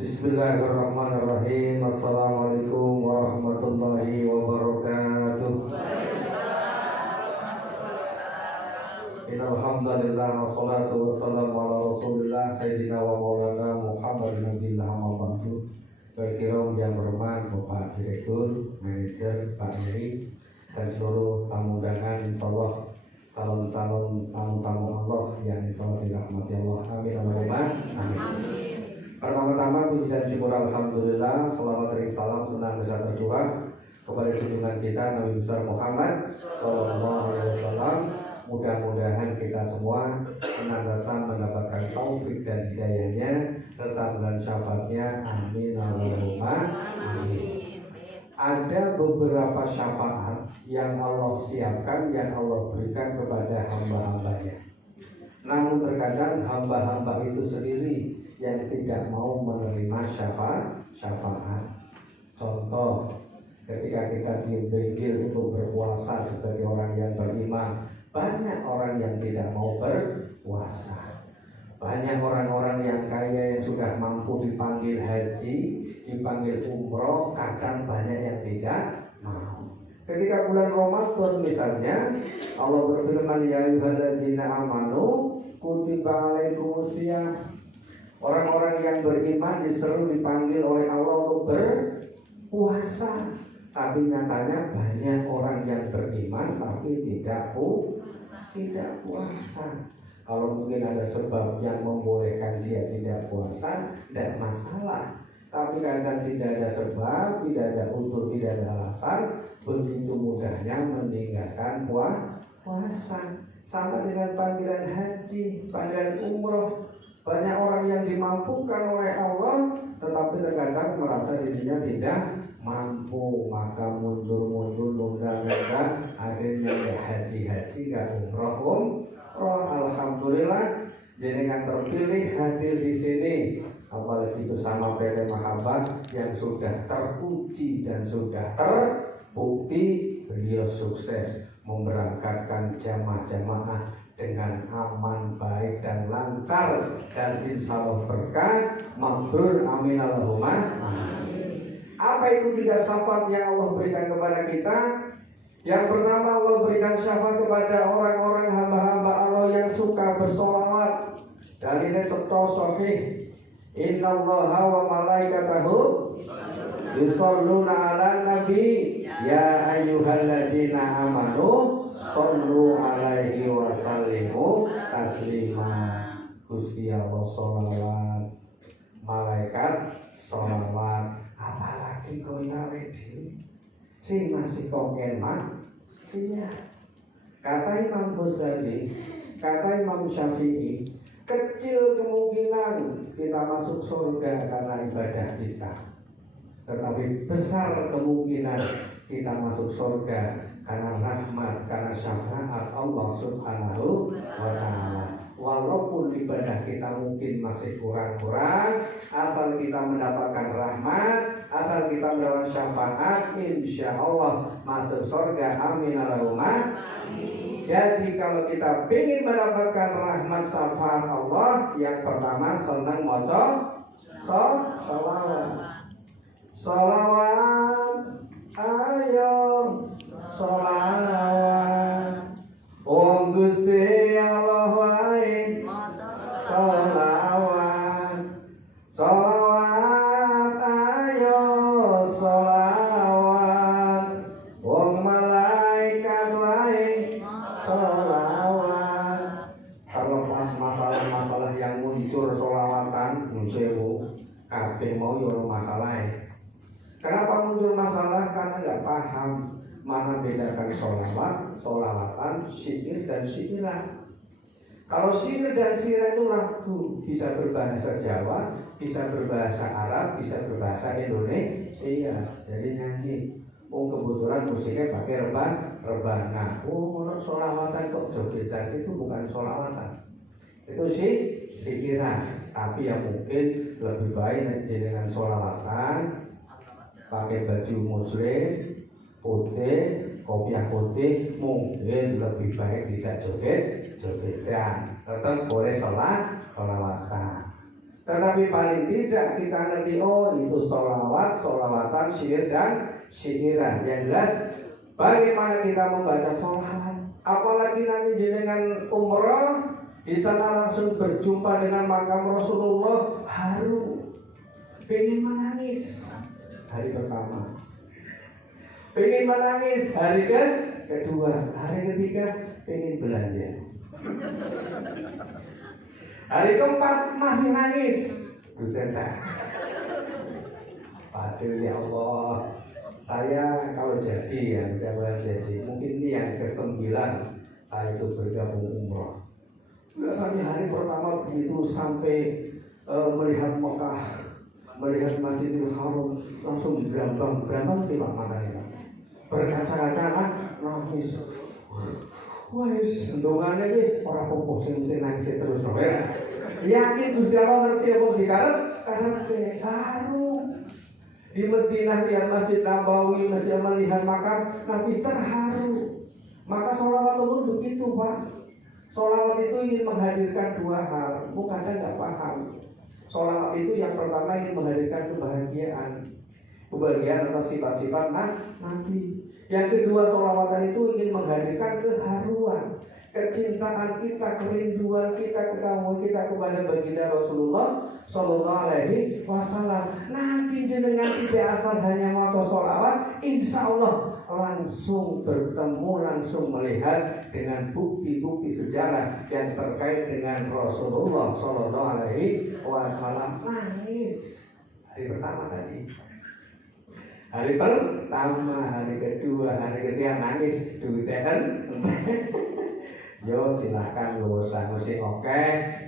Bismillahirrahmanirrahim. Assalamualaikum warahmatullahi wabarakatuh. Innalhamdulillah wassalatu wassalamu ala rasulillah Sayyidina wa maulana Muhammad Nabiullah Muhammadu. Baikirong yang berhormat Bapak Direktur, Manajer, Pak Eri, dan seluruh tamu undangan, insyaallah calon-calon tamu-tamu Allah yang insyaallah dirahmati Allah. Amin. Amin. Pertama-tama puji dan syukur alhamdulillah, selawat dan salam senang besar tercurah kepada junjungan kita Nabi besar Muhammad sallallahu alaihi wasallam. Mudah-mudahan kita semua senantiasa mendapatkan taufik dan hidayahnya serta bulan syafaatnya. Amin Allahumma amin. Ada beberapa syafaat yang Allah siapkan, yang Allah berikan kepada hamba-hambanya. Namun terkadang hamba-hamba itu sendiri yang tidak mau menerima syafaat. Contoh, ketika kita dipanggil untuk berpuasa sebagai orang yang beriman, banyak orang yang tidak mau berpuasa. Banyak orang-orang yang kaya yang sudah mampu dipanggil haji, dipanggil umroh, kadang banyak yang tidak mau. Ketika bulan Ramadan misalnya, Allah berfirman, ya ayyuhalladzina amanu kutiba alaikumusiyam. Orang-orang yang beriman diseru, dipanggil oleh Allah untuk berpuasa. Tapi nyatanya banyak orang yang beriman tapi tidak puasa. Kalau mungkin ada sebab yang membolehkan dia tidak puasa, tidak masalah. Tapi kadang tidak ada sebab, tidak ada unsur, tidak ada alasan, begitu mudahnya meninggalkan puasa. Sama dengan panggilan haji, panggilan umroh. Banyak orang yang dimampukan oleh Allah, tetapi terkadang merasa dirinya tidak mampu, maka mundur-mundur, nunda-nunda, akhirnya ya haji-haji, gak umroh. Alhamdulillah, jenengan terpilih hadir di sini, apalagi bersama PT Mahabbah yang sudah terpuji dan sudah terbukti beliau sukses memberangkatkan jamaah-jamaah dengan aman, baik dan lancar, dan insya Allah berkah, mabrur, amin Allahumma amin. Apa itu 3 syafaat yang Allah berikan kepada kita? Yang pertama, Allah berikan syafaat kepada orang-orang hamba-hamba Allah yang suka bersolawat. Dalilnya sahih, innallaha wa malaikatahu yusholluna 'alan nabi ya ayyuhalladzina amanu shollu 'alaihi wa sallimu taslima. Gusti Allah sholawat, malaikat sholawat, apalagi kowe nawe dhewe sing masih kongen maksiat. Kata Imam Ghazali, kata Imam Syafi'i, kecil kemungkinan kita masuk surga karena ibadah kita, tetapi besar kemungkinan kita masuk surga karena rahmat, karena syafaat Allah Subhanahu wa ta'ala. Walaupun ibadah kita mungkin masih kurang-kurang, asal kita mendapatkan rahmat, asal kita mendapatkan syafaat, insya Allah masuk surga. Amin Allahumma. Jadi kalau kita ingin mendapatkan rahmat syafaat Allah, yang pertama senang maca sholawat. Sholawat, ayo sholawat, Om Gusti Allah wae sholawat. Sholawat, ayo sholawat, Om malaikat wae sholawat. Kalau masalah-masalah yang muncul sholawatan, nusewu kabeh mau yo masalah. Kenapa muncul masalah? Karena nggak paham mana bedakan sholawatan, zikir dan sikiran. Kalau zikir dan sikiran itu lagu, bisa berbahasa Jawa, bisa berbahasa Arab, bisa berbahasa Indonesia. Jadi nyanyi. Kebetulan musiknya pakai rebana. Menurut sholawatan kok jogetan, itu bukan sholawatan. Itu sih sikiran. Tapi yang mungkin lebih baik dengan sholawatan, pakai baju muslim putih, kopiah putih, mungkin lebih baik tidak jogetan, tetap boleh sholawatan. Tetapi paling tidak kita ngerti, oh itu sholawat, sholawatan, syair dan syairan. Yang jelas bagaimana kita membaca sholawat. Apalagi nanti jenengan umrah, di sana langsung berjumpa dengan makam Rasulullah, haru, pengen menangis hari pertama, pengen menangis hari kedua, hari ketiga pengen belanja, hari keempat masih nangis. Bukan. Aduh ya Allah, saya kalau jadi ya, jadi mungkin ini yang ke-9 saya itu bergabung umroh. Biasanya hari pertama begitu sampai melihat Mekah, melihat Masjidil Haram, langsung berambang tiba matanya, berkaca-kaca nangis. Wes, ndongane wis ora apa-apa, sing penting nangis terus ya. Yakin Gusti Allah ngerti apa dikarep karep haru. Di Madinah lihat Masjid Nabawi, masih melihat makam Nabi terharu. Maka sholawat pun begitu, Pak. Sholawat itu ingin menghadirkan dua hal. Bukan nggak paham. Sholawat itu yang pertama ingin menghadirkan kebahagiaan atas sifat-sifat Nabi. Yang kedua, sholawatan itu ingin menghadirkan keharuan, kecintaan kita, kerinduan kita, kekaguman kita kepada baginda Rasulullah Sallallahu Alaihi Wasallam. Nanti jenengan tidak asal hanya mau sholawat, insya Allah langsung bertemu, langsung melihat dengan bukti-bukti sejarah yang terkait dengan Rasulullah Sallallahu Alaihi Wasallam. Nangis hari pertama tadi, hari pertama, hari kedua, hari ketiga nangis duiten. Yo silahkan yo sangusi oke,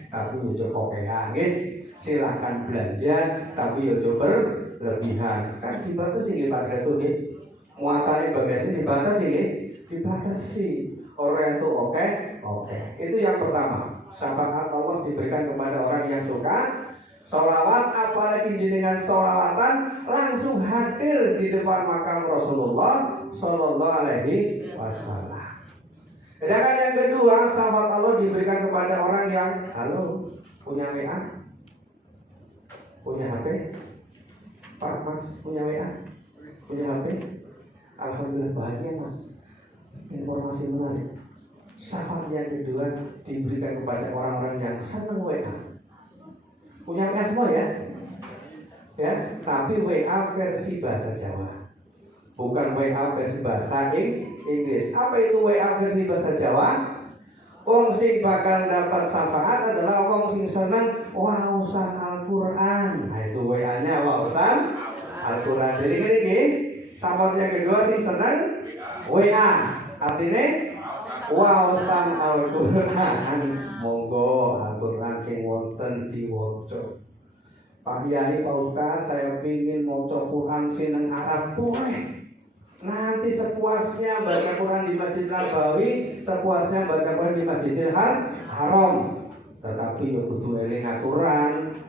tapi yo coba angin. Silahkan belanja, tapi yo coba berlebihan. Kan dibatasi di Pak Gatot nih. Muatannya bagasi dibatasi. Orang itu oke. Itu yang pertama. Syafaat Allah diberikan kepada orang yang suka sholawat, apalagi dengan sholawatan langsung hadir di depan makam Rasulullah Sallallahu Alaihi Wasallam. Sedangkan yang kedua, syafaat Allah diberikan kepada orang yang punya WA, punya HP. Pak Mas punya WA, punya HP. Alhamdulillah bahagia Mas. Informasi menarik. Syafaat yang kedua diberikan kepada orang-orang yang senang WA. Punya WA semua ya? Ya, tapi WA versi bahasa Jawa. Bukan WA versi bahasa Inggris. Apa itu WA versi bahasa Jawa? Wong sing bakal dapat syafaat adalah wong sing seneng waosan Al-Qur'an. Nah, itu WA-nya waosan Al-Qur'an. Jadi ini syafaat yang kedua sing seneng WA. Artinya waosan Al-Qur'an. Monggo Al-Qur'an sing wonten diwaca. Pak Yai, Pak Ustaz, saya pingin maca Quran sing Arab boleh. Nanti sepuasnya baca Quran di Masjid Nabawi, sepuasnya baca Quran di Masjidil Haram. Tetapi ya kudu eling aturan.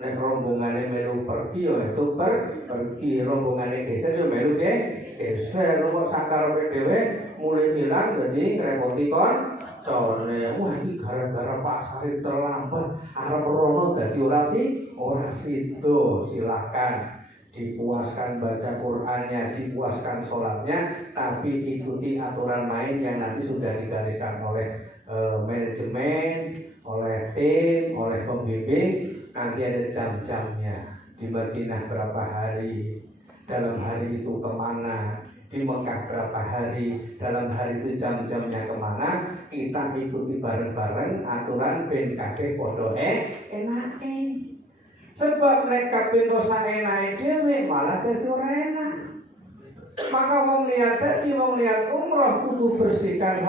Nek rombongane melu pergi ya itu pergi, rombongane geser ya melu geser. Kok sakarepe dhewe mulai hilang jadi ngrepoti koncone. Wah iki gara-gara Pak Sarip terlambat, arep rono dadi ora sido. Silahkan dipuaskan baca Qur'annya, dipuaskan sholatnya, tapi ikuti aturan main yang nanti sudah digariskan oleh manajemen, oleh tim, oleh pembimbing. Nanti ada jam-jamnya. Di Madinah berapa hari, dalam hari itu kemana, di Mekah berapa hari, dalam hari itu jam-jamnya kemana. Kita ikuti bareng-bareng aturan ben kabeh padha enake. Sebab nek kabeh dosa enake dhewe malah dadi ora enak. Maka wong niat haji, wong niat umroh kudu bersihkan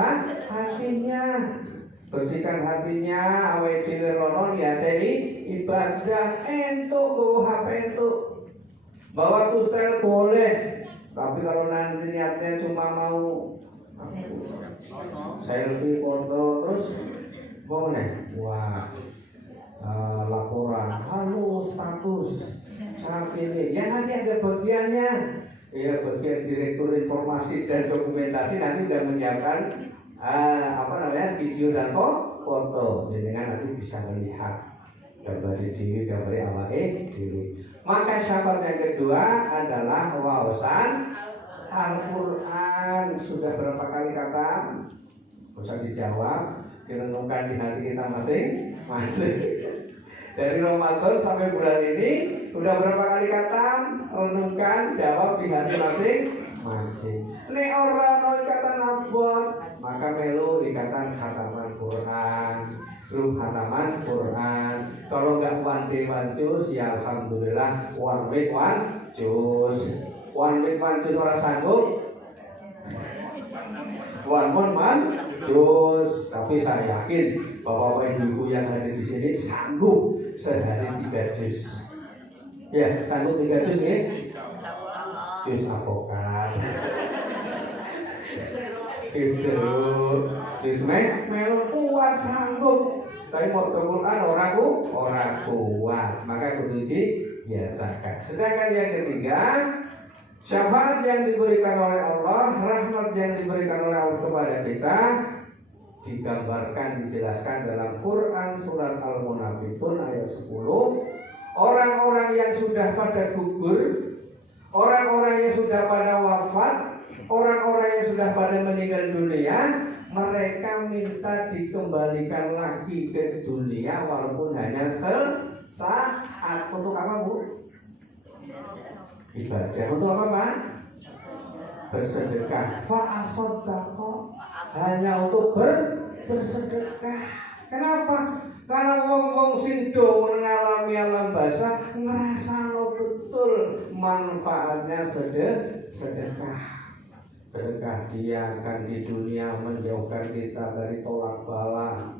hatinya. Bersihkan hatinya, awake dhewe rono niate ibadah, entuk bawa HP entuk. Bawa tustel boleh. Tapi kalau nanti niatnya cuma mau selfie foto terus boleh. Wah. Laporan, halo status saat ini. Ya nanti ada bagiannya. Ya bagian direktur informasi dan dokumentasi nanti sudah menyiapkan video dan foto. Jadi nanti bisa melihat gambari diri, gambari awake diri. Maka syafaat yang kedua adalah wawasan Al-Quran. Sudah berapa kali kata? Usah dijawab, direnungkan di hati kita masing-masing. Dari Ramadan sampai bulan ini udah berapa kali kata? Renungkan, jawab di hati masing-masing. Nek ora ono ikatan abot, maka melu ikatan khataman Quran. Belum khataman Quran. Kalau enggak one day one juz, ya alhamdulillah one week one juz. One week one juz ora sanggup. One month one juz. Tapi saya yakin bapak-bapak ibu yang ada di sini sanggup sehari 3 juz. Ya, sanggup 3 juz ya? Juz avokat, juz jeruk, juz melon kuat sanggup. Tapi mau ke Quran orang kuat, maka kudu dibiasakan. Sedangkan yang ketiga, syafaat yang diberikan oleh Allah, rahmat yang diberikan oleh Allah kepada kita, digambarkan, dijelaskan dalam Quran surat Al-Munafiqun ayat 10. Orang-orang yang sudah pada gugur, orang-orang yang sudah pada wafat, orang-orang yang sudah pada meninggal dunia, mereka minta dikembalikan lagi ke dunia walaupun hanya sesaat. Untuk apa, Bu? Ibadah. Untuk apa, Pak? Bersedekah. Fa'asoddaqo, hanya untuk bersedekah. Kenapa? Karena wong-wong sing do ngalami alam basa ngrasano betul manfaatnya sedekah. Sedekah dia akan di dunia menjauhkan kita dari tolak bala,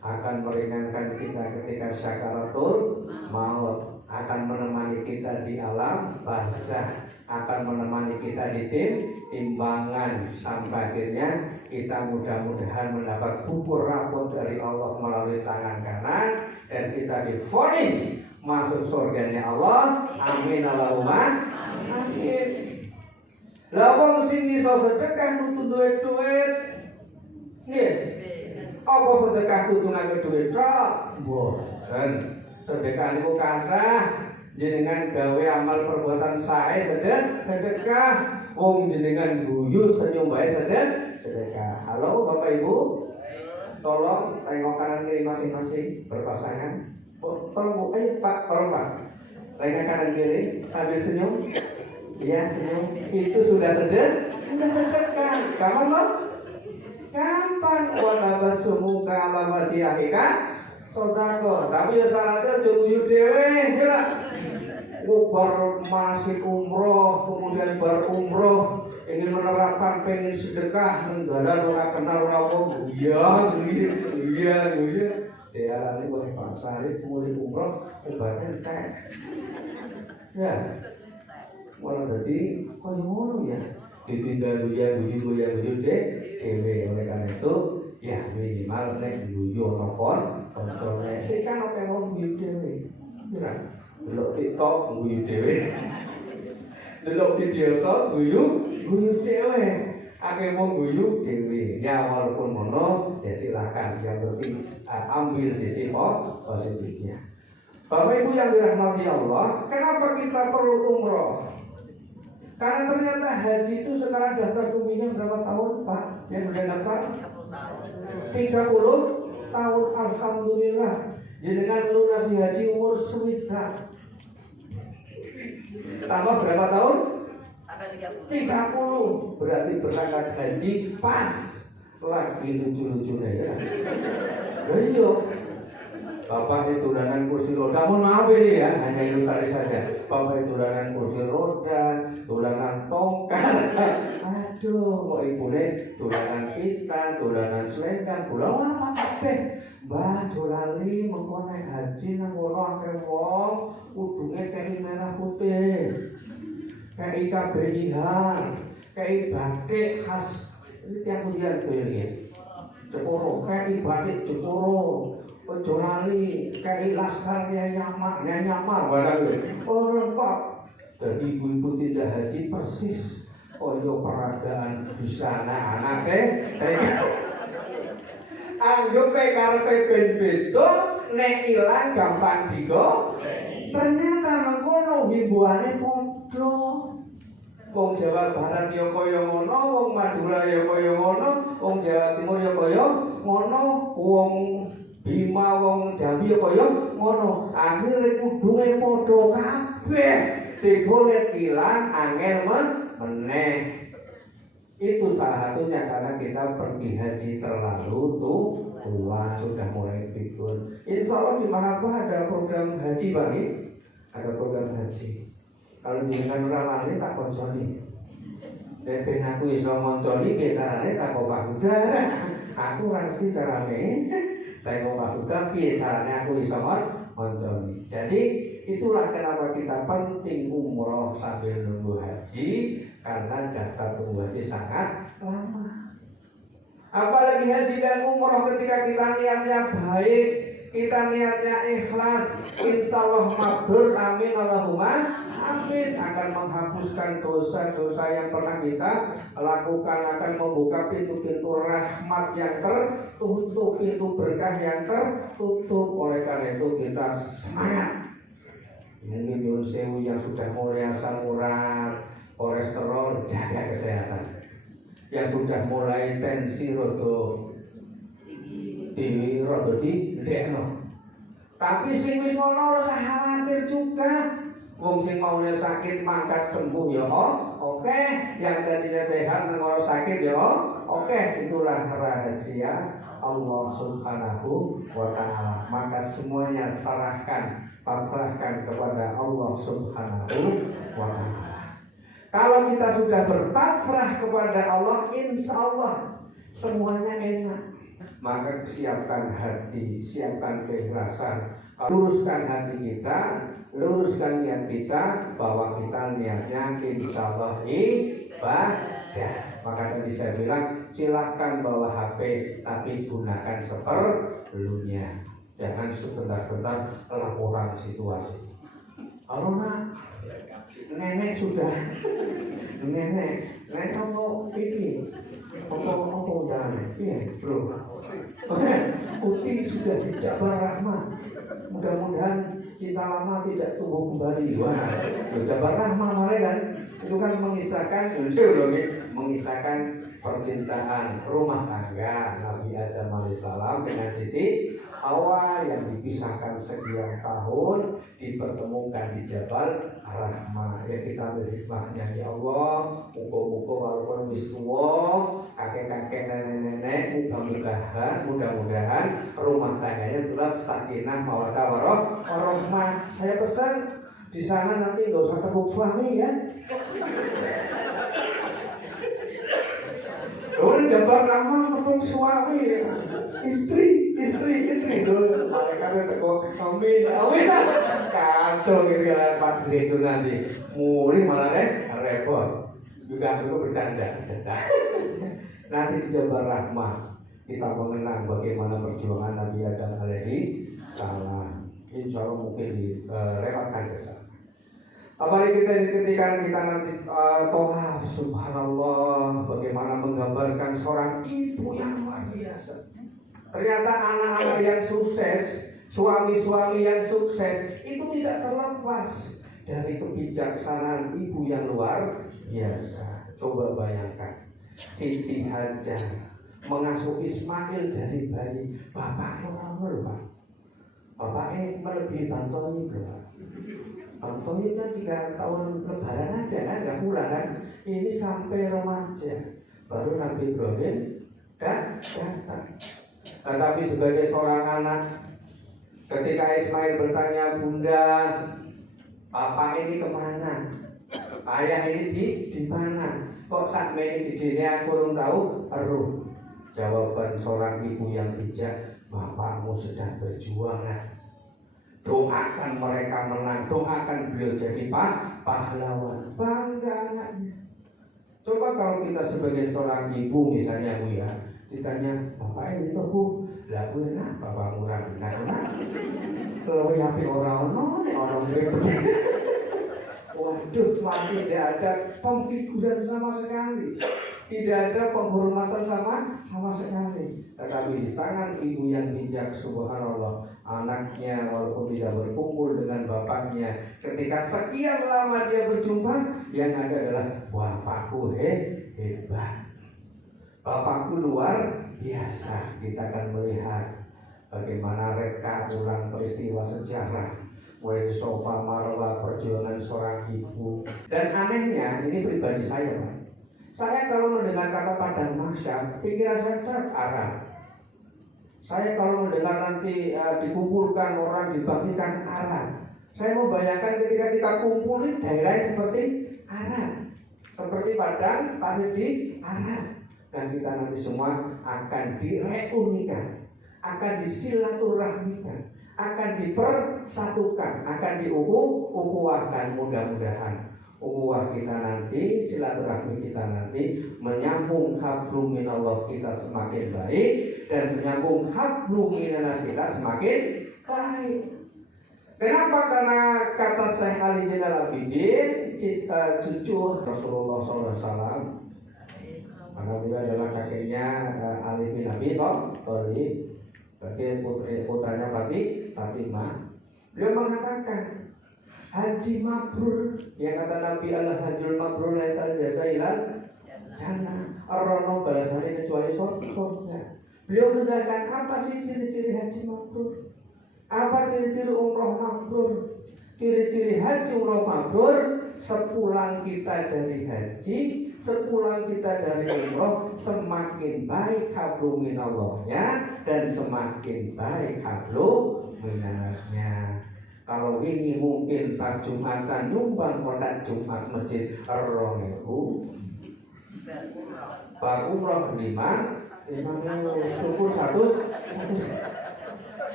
akan meringankan kita ketika syakaratul maut, akan menemani kita di alam barzah, akan menemani kita di timbangan, sampai akhirnya kita mudah-mudahan mendapat bubur rapot dari Allah melalui tangan kanan dan kita divonis masuk surganya Allah. Amin Allahumma amin. Lah wong sing iso sedekah kudu duit. Nggih. Apa sedekah kudu nganggo duit tok? Mboten. Sedekah niku kathah jenengan gawe amal perbuatan sae sedekah. Wong jenengan guyu senyum bae sedekah. Halo Bapak Ibu. Tolong tengok kanan kiri masing-masing berpasangan. Tolong Bu, Pak, tolong Pak. Tengok kanan kiri sambil senyum. Iya, senyum. Itu sudah sedekah. Gampang toh? Gampang. Wa tabassumu ka'ala wajhika sedekah. Tapi ya syaratnya aja guyu dhewe, ya. Bar masih umroh, kemudian bar umroh ingin menerapkan pengen sedekah nenggalan ora kenal ora wong. Iya. Ya ini wah Pak Sarif mulai umroh obatnya tek. Ya. Malah jadi kaya ngono ya. Ditinggal guyu dhewe. Oleh karena itu ya minimal nek guyu ana koncone. Sik kan oke wong guyu dhewe. Ya. Delok TikTok guyu dhewe. Delok video sok guyu dhewe. Akeh wong guyu dhewe. Ya walaupun ngono ya silakan, yang penting ambil sisi positifnya. Bapak Ibu yang dirahmati Allah, kenapa kita perlu umroh? Karena ternyata haji itu sekarang daftar tunggunya berapa tahun, Pak? Yang sudah daftar? 30 tahun. Alhamdulillah. Jenengan lunasi haji umur sewidak. Tambah berapa tahun? 30. Berarti berangkat haji pas lagi lucu-lucunya ya. Iya. Bapak itu dolanan kursi roda, mohon maaf ini ya, hanya ilustrasi saja. Bapak itu dolanan kursi roda, dolanan tongkat. Aduh, kok ibune dolanan pita, dolanan selendang, dolanan apa kabeh. Mbah dolali mengko nek haji nang kono akeh wong, udunge kei merah putih. Kei KBIH, kei batik khas ini tiap bulan ya. Jeporo, kei batik Jeporo. Ojo lali, kei laskar nyamar, barang oh lengkap. Jadi ibu-ibu tidak haji persis. Koyo peragaan busana anake. Anggope karepe ben beda, nek ilang gampang digo. Ternyata nang kono himbuane padha. Wong Jawa Barat ya kaya ngono, wong Madura ya kaya ngono, wong Jawa Timur ya kaya ngono, wong Bima, wong Jambi ya kaya ngono. Akhire kudunge padha kabeh. Digolek ilang angel meneh. Itu salah satunya karena kita pergi haji terlalu tua, sudah mulai pikun. Insya Allah di Mahapah ada program haji bagi, ada program haji. Kalau jenengan ora wani tak konconi. Nek ben aku iso ngonconi piye carane tak kok Pak Huda. Aku ora ngerti carane. Tak kok Pak Huda piye carane aku iso ngonconi. Jadi itulah kenapa kita penting umroh sambil nunggu haji, karena daftar tunggu haji sangat lama. Apalagi haji dan umroh ketika kita niatnya baik, kita niatnya ikhlas, insya Allah mabrur, amin Allahumma amin, akan menghapuskan dosa-dosa yang pernah kita lakukan, akan membuka pintu-pintu rahmat yang tertutup, pintu berkah yang tertutup. Oleh karena itu kita semangat. Mungkin Yun Sewu yang sudah mulai asam urat, kolesterol, jaga kesehatan. Yang sudah mulai tensi rodo di dekno. Tapi sing wis ngono ora khawatir juga. Wong sing maune sakit mangkat sembuh ya oke. Yang tadinya sehat nang sakit ya oke. Itulah rahasia Allah Subhanahu wa taala. Maka semuanya pasrahkan kepada Allah Subhanahu wa taala. Kalau kita sudah berpasrah kepada Allah, insya Allah semuanya enak. Maka siapkan hati, siapkan keikhlasan, luruskan hati kita, luruskan niat kita, bahwa kita niatnya insya Allah ibadah. Maka tadi saya bilang, silahkan bawa HP, tapi gunakan seperlunya. Jangan sebentar-bentar laporan situasi. Kalau nenek sudah nenek mau ini apa udah iya bro. Putih sudah dijabar rahmat. Mudah-mudahan cinta lama tidak tumbuh kembali. Wah, jabar rahmat malah kan itu kan mengisahkan percintaan rumah tangga Nabi Adam alaihissalam dengan Siti Hawa yang dipisahkan sekian tahun, dipertemukan di Jabal Rahmah. Ya kita berhikmahnya ya Allah. Muka-muka walaupun wis tua, kakek-kakek, nenek-nenek, mudah-mudahan rumah tangganya tetap sakinah mawaddah warahmah. Saya pesan di sana nanti nggak usah tepuk suami ya. Orang Jabar Rahman tepuk suami ya. Istri dulu. Mereka tepuk amin. Kacau gitu ya Pak itu nanti. Muri malah repot. Juga aku bercanda. Nanti di Jabar Rahman kita mengenang bagaimana perjuangan Nabi Adam alaihi salam. Insya Allah mungkin direlakkan ke sana. Apalagi ketika kita nanti tohaf, subhanallah, bagaimana menggambarkan seorang ibu yang luar biasa. Ternyata anak-anak yang sukses, suami-suami yang sukses, itu tidak terlepas dari kebijaksanaan ibu yang luar biasa. Coba bayangkan, Siti Hajar mengasuh Ismail dari bayi. Bapaknya orang berubah. Bapaknya melebihi Bang Sohib berubah. Bang Sohib kan 3 tahun lebaran aja kan, gak pulang kan. Ini sampai remaja baru Nabi Ibrahim datang. Tetapi sebagai seorang anak, ketika Ismail bertanya, Bunda, Papa ini kemana? Ayah ini di mana? Kok saat ini di sini aku belum tahu. Jawaban seorang ibu yang bijak, bapakmu sedang berjuang ya. Doakan mereka menang, doakan beliau jadi pahlawan. Bangga anaknya. Coba kalau kita sebagai seorang ibu misalnya Bu ya, ditanya, bapak ini tuh Bu, lah gue nah bapak murah benar. Kalau yapi orang-orang berikut. Waduh, malah tidak ada pemfiguran sama sekali, tidak ada penghormatan sama sekali. Tetapi di tangan ibu yang bijak, subhanallah, anaknya walaupun tidak berkumpul dengan bapaknya, ketika sekian lama dia berjumpa, yang ada adalah bapakku hebat, bapakku luar biasa. Kita akan melihat bagaimana reka ulang peristiwa sejarah, mulai sofa marwah perjuangan seorang ibu. Dan anehnya, ini pribadi saya, Pak. Saya kalau mendengar kata padang mahsyar, pikiran saya Arab. Saya kalau mendengar nanti dikumpulkan orang, dibangkitkan Arab, saya membayangkan ketika kita kumpulin daerah seperti Arab, seperti padang pasir di Arab. Dan kita nanti semua akan direunikan, akan disilaturahmikan, akan dipersatukan, akan diukuhkan. Mudah-mudahan ukhuwah kita nanti, silaturahmi kita nanti menyambung hablum minallah kita semakin baik, dan menyambung hablum minanas kita semakin baik. Kenapa? Karena kata Syekh Ali Zainal Abidin, cucu Rasulullah SAW, karena beliau adalah kakeknya Ali bin Abi Thalib, sebagai putranya Fatimah. Beliau mengatakan, haji mabrur, yang kata Nabi Allah, hajjul mabrur laisal jazailan jannah, arrono balasannya kecuali surga. Beliau menjelaskan apa sih ciri-ciri haji mabrur, apa ciri-ciri umroh mabrur. Ciri-ciri haji umroh mabrur, sepulang kita dari haji, sepulang kita dari umroh, semakin baik hablum minallahnya, dan semakin baik hablum minanasnya. Kalau ini mungkin pas Jumatan nyumbang kotak Jumat masjid Ar-Romehu, Pak umroh 5 syukur 100.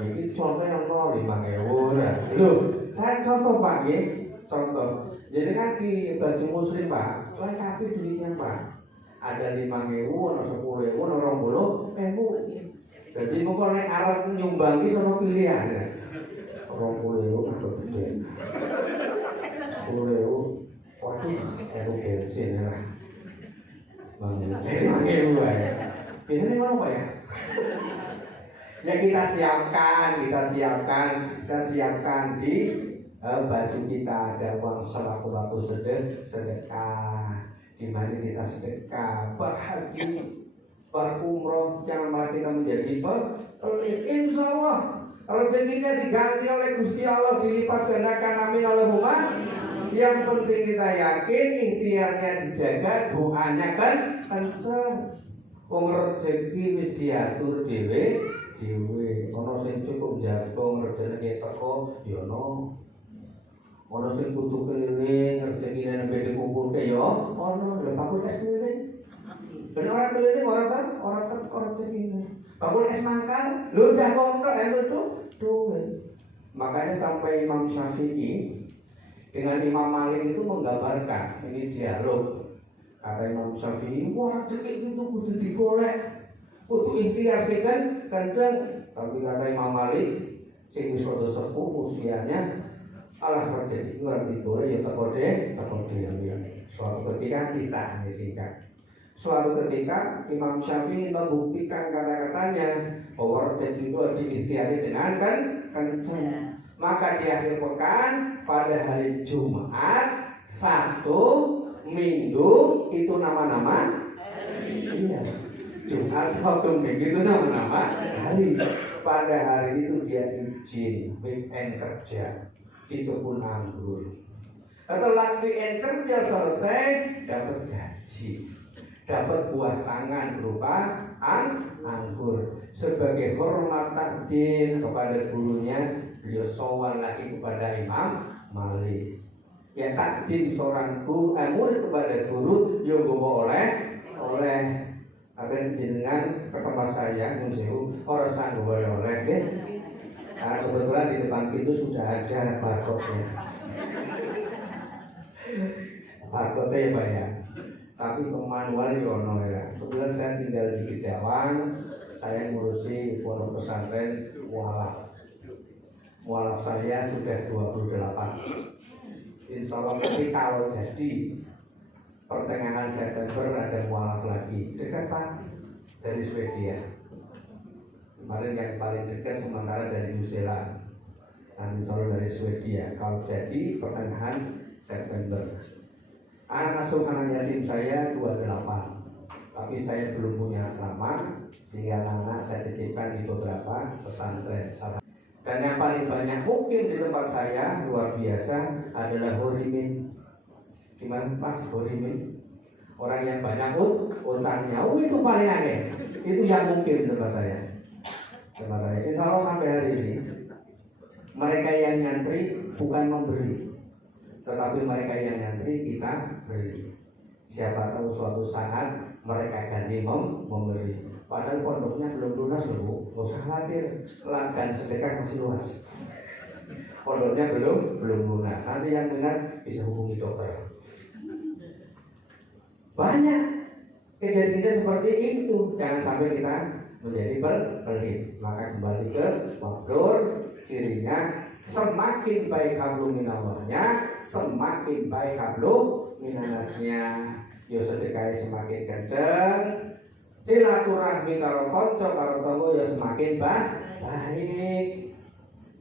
Jadi contohnya yang 5.000. Loh, saya contoh Pak ya, contoh. Jadi kan di baju muslim Pak, lengkap duitnya Pak. Ada 5.000, ada 10.000, ada 20.000. Jadi mungkin nek arep nyumbangi sama pilihan ya. 20.000 atau gede, 10.000, waduh, itu bensin ya lah. 5.000 ya. Biasanya mana Pak ya? Ya kita siapkan di baju kita ada uang sewaktu-waktu sedekah. Di mana kita sedekah, berhaji, berumroh, jangan malah kita menjadi pelit. Insya Allah rezekinya diganti oleh Gusti Allah, dilipat gandakan, amin Allahumma. Yang penting kita yakin, ikhtiarnya dijaga, doanya kan kenceng. Wong rezeki wis diatur dhewe. Ono sing cukup jagung rezekine teko ya ono. Ono sing kudu keliling rezekine nembe dikumpulke ya ono. Lha bakul es keliling. Ben ora keliling ora teko rezekine. Bakul es mangkal, lho jagung tok itu duwe. Makanya sampai Imam Syafi'i dengan Imam Malik itu menggambarkan, ini dialog. Kata Imam Syafi'i, wah rezeki itu kudu digolek, kudu ikhtiar sih kan kenceng. Tapi kata Imam Malik, sing wis rada sepuh usianya, alah rezeki ora digolek ya teko dhewe. Suatu ketika kisah ini singkat. Suatu ketika Imam Syafi'i membuktikan kata-katanya bahwa rezeki itu diikhtiari dengan kenceng. Maka di akhir pekan pada hari Jumat, Sabtu, Minggu itu nama-nama. Iya. Jumat, Sabtu, Minggu itu nama-nama hari. Pada hari itu dia izin weekend kerja di kebun anggur. Setelah weekend kerja selesai, dapat gaji, dapat buah tangan berupa anggur. Sebagai hormat takdim kepada gurunya, beliau sowan lagi kepada Imam Malik. Ya takdim seorang murid kepada guru, yo gowo oleh akan jenengan ke tempat saya nunjuk orang sang oleh ya. Nah, kebetulan di depan pintu sudah ada barcode-nya. Barcode ya Pak ya. Tapi ke manual yono ya. Kebetulan saya tinggal di Bidawang, saya ngurusi pondok pesantren mualaf. Mualaf saya sudah 28. Insya Allah nanti kalau jadi pertengahan September ada mualaf lagi. Dekat Pak, dari Swedia. Kemarin yang paling dekat sementara dari New Zealand. Nanti selalu dari Swedia. Kalau jadi pertengahan September. Anak asuh anak yatim saya 28. Tapi saya belum punya asrama, sehingga anak saya titipkan di beberapa pesantren. Dan yang paling banyak mungkin di tempat saya luar biasa adalah horimin. Gimana Pas horimin? Orang yang banyak utangnya, itu paling aneh. Itu yang mungkin di tempat saya. Insya Allah sampai hari ini mereka yang nyantri bukan memberi, tetapi mereka yang nyantri kita beri. Siapa tahu suatu saat mereka ganti memberi. Padahal pondoknya belum lunas loh Bu. Nggak usah khawatir, ladang sedekah masih luas. Pondoknya belum lunas. Nanti yang benar bisa hubungi dokter. Banyak kejadian seperti itu. Jangan sampai kita menjadi berpelit. Maka kembali ke makdur, cirinya semakin baik hablum minallahnya, semakin baik hablum minannasnya. Yo sedekah semakin kenceng, silaturahmi karo kanca karo tangga ya semakin baik.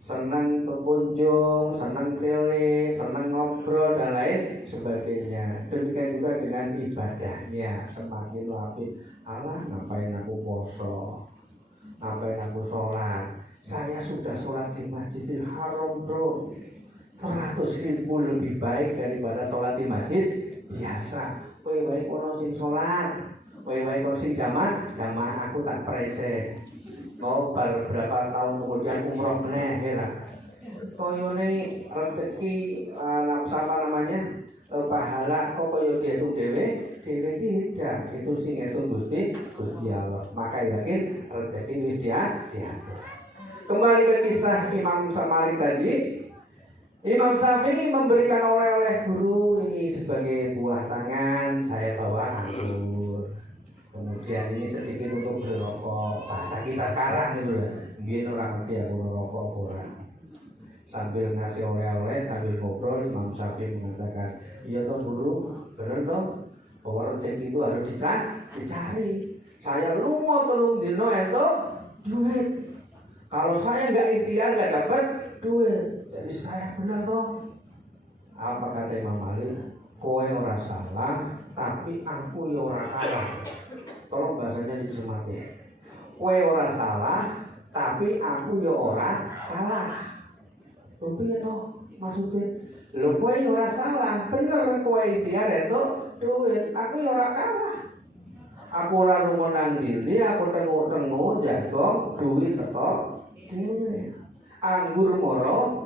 Senang berkunjung, senang tele, senang ngobrol dan lain sebagainya. Demikian juga dengan ibadahnya semakin apik. Allah, ngapain aku poso? Ngapain aku sholat? Saya sudah sholat di Masjidil Haram bro, 100 ribu lebih baik daripada sholat di masjid biasa. Kowe wae kono sing sholat, kowe wae kono sing jamaah aku tak prese. Mau beberapa tahun kemudian umroh meneh lah. Koyone rezeki sama namanya pahala kok koyo itu dewe tidak. Itu sing itu Gusti Allah. Maka yakin rezeki wis diatur. Kembali ke kisah Imam Malik tadi. Imam Syafi'i memberikan oleh-oleh guru ini sebagai buah tangan, saya bawa anggur. Kemudian ini sedikit untuk berrokok. Bahasa kita sekarang gitu lah. Biar orang ngerti aku merokok orang. Sambil ngasih oleh-oleh, sambil ngobrol, Imam Syafi'i mengatakan, iya toh guru, benar toh bahwa rezeki itu harus dicari. Saya lungo telung dino itu duit. Kalau saya nggak ikhtiar nggak dapat duit. Jadi saya benar toh. Apa kata Imam Malik? Kowe ora salah, tapi aku ya ora salah. Tolong bahasanya dicermati. Kowe ora salah, tapi aku ya ora salah. Piye toh maksudnya? Lho kowe ya ora salah, bener kowe ikhtiar itu duit. Aku ya ora kalah. Aku ora lunga nang ndi, aku tengok-tengok jago duit teko dhewe. Anggur moro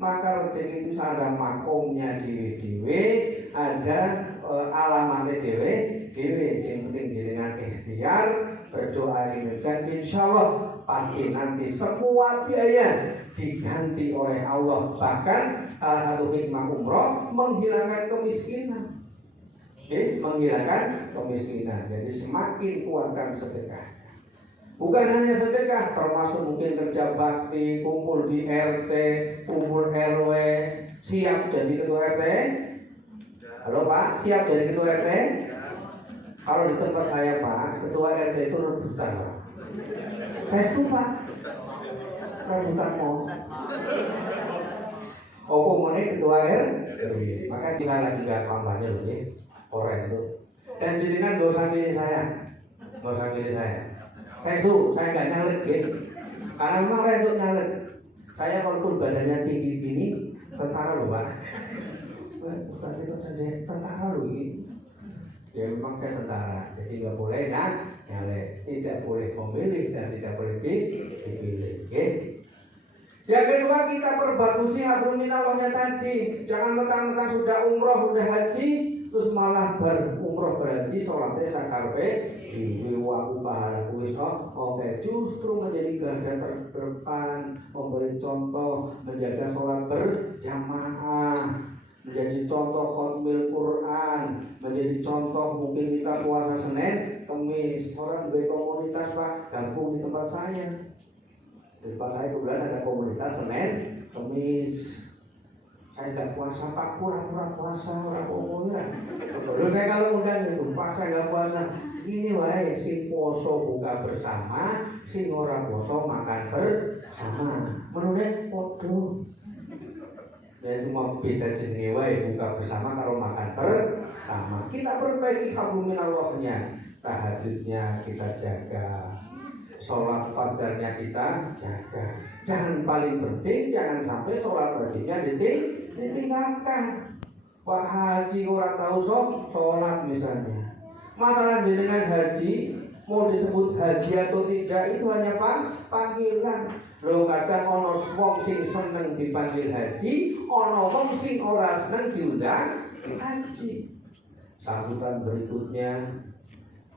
maka rezeki itu ada makomnya dewe-dewe, ada alamatnya dewe-dewe. Yang penting dengan ikhtiar, berdoa dengan insyaallah pasti nanti semua biaya diganti oleh Allah. Bahkan salah satu hikmah umroh menghilangkan kemiskinan. Menghilangkan kemiskinan. Jadi semakin kuatkan sedekah. Bukan hanya sedekah, termasuk mungkin kerja bakti, kumpul di RT, kumpul RW, siap jadi ketua RT. Halo Pak, siap jadi ketua RT? Kalau di tempat saya Pak, ketua RT itu rebutan Pak. Saya setuju Pak, rebutan mau. Ngomongnya ketua RW. Maka saya juga kampanye loh ya, orang itu. Dan jadikan gak usah milih saya, gak usah milih saya. Saya nggak nyalek gitu. Karena memang saya itu nyalek. Saya walaupun badannya tinggi gini, tentara loh Pak. Ustaz itu saja tentara loh ini. Ya memang saya tentara, jadi nggak boleh nyalek, tidak boleh memilih dan tidak boleh dipilih. Yang kedua kita perbagusi hablum minallahnya tadi. Jangan mentang-mentang sudah umroh, sudah haji, terus malah berumroh berhaji, sholatnya sakarpe waku pahala kuis. Oke, justru menjadi garda terdepan, memberi contoh, menjaga sholat berjamaah, menjadi contoh khotmil Quran, menjadi contoh mungkin kita puasa Senin, Kamis. Orang dari komunitas Pak, gabung di tempat saya. Di tempat saya kebetulan ada komunitas Senin, Kamis. Saya nggak puasa Pak, pura-pura puasa orang umum ya. Lalu saya kalau undang itu puasa nggak puasa, ini wae si poso buka bersama, si orang poso makan bersama. Menurutnya podo. Ya cuma beda jenis wae buka bersama kalau makan bersama. Kita perbaiki habluminallahnya, tahajudnya kita jaga, sholat fajarnya kita jaga. Jangan paling penting jangan sampai sholat wajibnya ditinggalkan. Pak Haji orang tahu sholat misalnya. Masalah dengan haji mau disebut haji atau tidak itu hanya panggilan. Lho kadang ono wong sing seneng dipanggil haji, ono wong sing ora seneng diundang haji. Sambutan berikutnya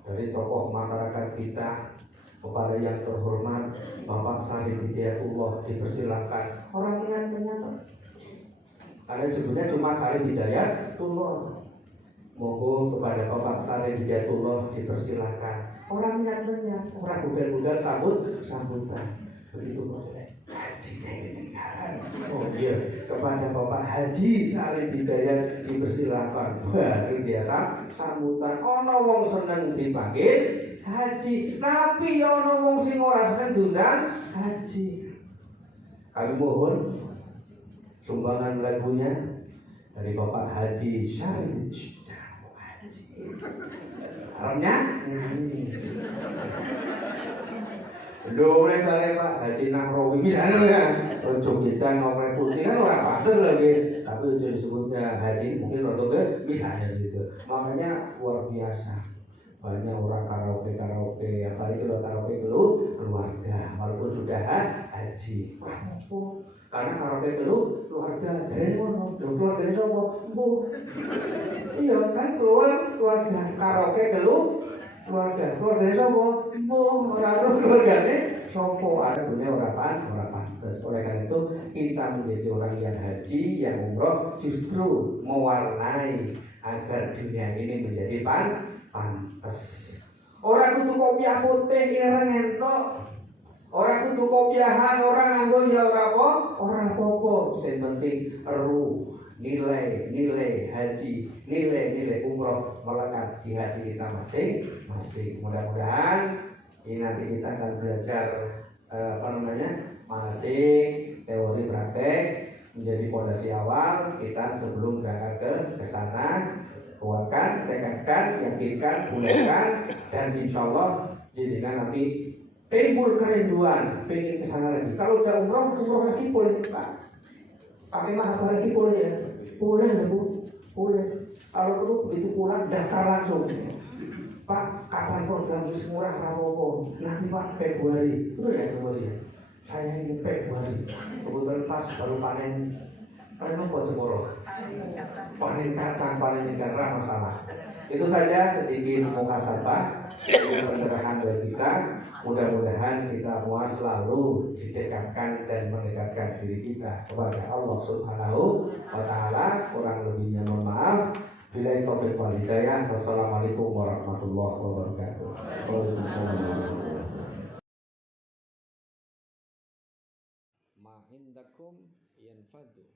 dari tokoh masyarakat kita kepada yang terhormat Bapak Syarif Hidayatullah dipersilakan. Orang menyapa. Karena sebetulnya cuma Syarif Hidayatullah. Mohon kepada Bapak Syarif Hidayatullah dipersilakan. Orang menyapa, orang budal-budal sambutan. Begitu hajinya ketinggalan. Oh iya, kepada Bapak Haji Syarif Hidayat dipersilakan. Baru biasa sambutan. Ono wong seneng dipanggil haji, tapi ono wong sing ora seneng diundang haji. Kami mohon sumbangan lagunya dari Bapak Haji Syarif Haji. Arabnya Dore sale Pak Haji Nahrawi misalnya kan, ojo kita ngomong putih kan orang pantes lagi, tapi ojo disebutnya haji mungkin untuk misalnya gitu. Makanya luar biasa banyak orang karaoke apalagi kalau karaoke keluarga walaupun sudah haji. Wah, karena karaoke keluarga jadi ngono, keluarga ini sopo? Bu. Iya kan keluarga karaoke keluarga ini sopo? Bu, orang keluarganya sopo ada dunia orang pantas. Oleh karena itu kita menjadi orang yang haji, yang umroh justru mewarnai agar dunia ini menjadi pantas. Orang kudu kopiah putih ireng entok. Orang kudu kopiahan orang nganggo ya ora apa-apa. Sing penting nilai haji, nilai umroh melekat di hati kita masing-masing. Mudah-mudahan ini nanti kita akan belajar manasik, teori praktek menjadi fondasi awal kita sebelum berangkat ke sana. Kuatkan, tekankan, yakinkan, bulatkan, dan insya Allah jadikan nanti timbul kerinduan pengen ke sana lagi. Kalau udah umroh lagi boleh Pak. Pakai mahal lagi boleh ya? Boleh ya Bu, boleh. Kalau perlu begitu pulang daftar langsung. Pak, kapan program murah rapopo? Nanti Pak Februari, betul ya Februari ya? Saya ini Februari, kebetulan pas baru panen. Karena buat cemoro, panen kacang, panen ikan masalah. Itu saja sedikit muhasabah, pencerahan dari kita. Mudah-mudahan kita semua selalu didekatkan dan mendekatkan diri kita kepada Allah Subhanahu wa Ta'ala. Kurang lebihnya mohon maaf. Billahi taufiq wal hidayah. Wassalamualaikum warahmatullahi wabarakatuh. Ma indakum yanfadu